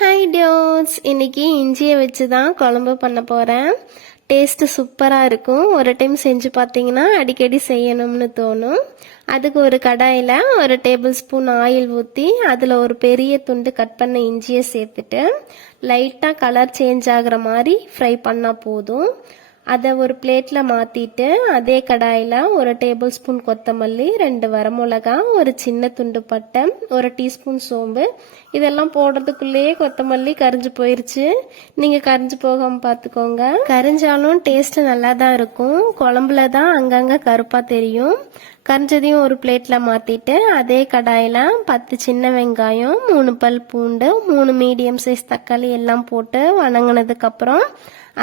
Hi டியோஸ், இன்னைக்கு இஞ்சியை வச்சு தான் குழம்பு பண்ண போகிறேன். டேஸ்ட்டு சூப்பராக இருக்கும். ஒரு டைம் செஞ்சு பார்த்தீங்கன்னா அடிக்கடி செய்யணும்னு தோணும். அதுக்கு ஒரு கடாயில் ஒரு டேபிள் ஸ்பூன் ஆயில் ஊற்றி அதில் ஒரு பெரிய துண்டு கட் பண்ண இஞ்சியை சேர்த்துட்டு லைட்டாக கலர் சேஞ்ச் ஆகிற மாதிரி ஃப்ரை பண்ணால் போதும். அதை ஒரு பிளேட்டில் மாற்றிட்டு அதே கடாயில் ஒரு டேபிள் ஸ்பூன் கொத்தமல்லி, 2 வரமிளகா, ஒரு சின்ன துண்டு பட்டை, ஒரு டீஸ்பூன் சோம்பு இதெல்லாம் போடுறதுக்குள்ளேயே கொத்தமல்லி கரிஞ்சு போயிருச்சு. நீங்கள் கரிஞ்சு போகாமல் பார்த்துக்கோங்க. கரிஞ்சாலும் டேஸ்ட்டு நல்லா தான் இருக்கும். குழம்புல தான் அங்கங்கே கருப்பாக தெரியும். கரிஞ்சதையும் ஒரு பிளேட்டில் மாற்றிட்டு அதே கடாயில் 10 சின்ன வெங்காயம், 3 பல் பூண்டு, 3 மீடியம் சைஸ் தக்காளி எல்லாம் போட்டு வணங்கினதுக்கப்புறம்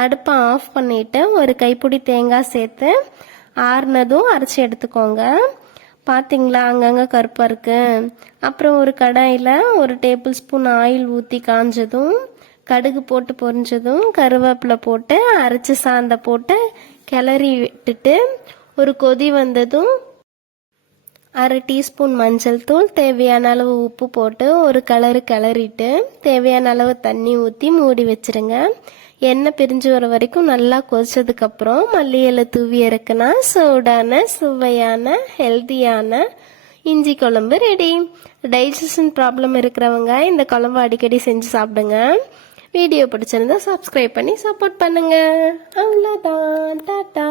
அடுப்பை ஆஃப் பண்ணிவிட்டு ஒரு கைப்பிடி தேங்காய் சேர்த்து ஆறுனதும் அரைச்சி எடுத்துக்கோங்க. பார்த்தீங்களா, அங்கங்கே கருப்பாக இருக்குது. அப்புறம் ஒரு கடாயில் ஒரு டேபிள் ஸ்பூன் ஆயில் ஊற்றி காஞ்சதும் கடுகு போட்டு பொரிஞ்சதும் கருவேப்பிலை போட்டு அரைச்சி சாந்தை போட்டு கிளறி விட்டுட்டு ஒரு கொதி வந்ததும் அரை டீஸ்பூன் மஞ்சள் தூள், தேவையான அளவு உப்பு போட்டு ஒரு கிளறிட்டு தேவையான அளவு தண்ணி ஊற்றி மூடி வச்சிருங்க. எண்ணெய் பிரிஞ்சு வர வரைக்கும் நல்லா கொதிச்சதுக்கப்புறம் மல்லி இலை தூவி இறக்குனா சூடான சுவையான ஹெல்த்தியான இஞ்சி குழம்பு ரெடி. டைஜஷன் ப்ராப்ளம் இருக்கிறவங்க இந்த குழம்பு அடிக்கடி செஞ்சு சாப்பிடுங்க. வீடியோ பிடிச்சிருந்தா சப்ஸ்கிரைப் பண்ணி சப்போர்ட் பண்ணுங்க. அவ்வளோதான், டாட்டா.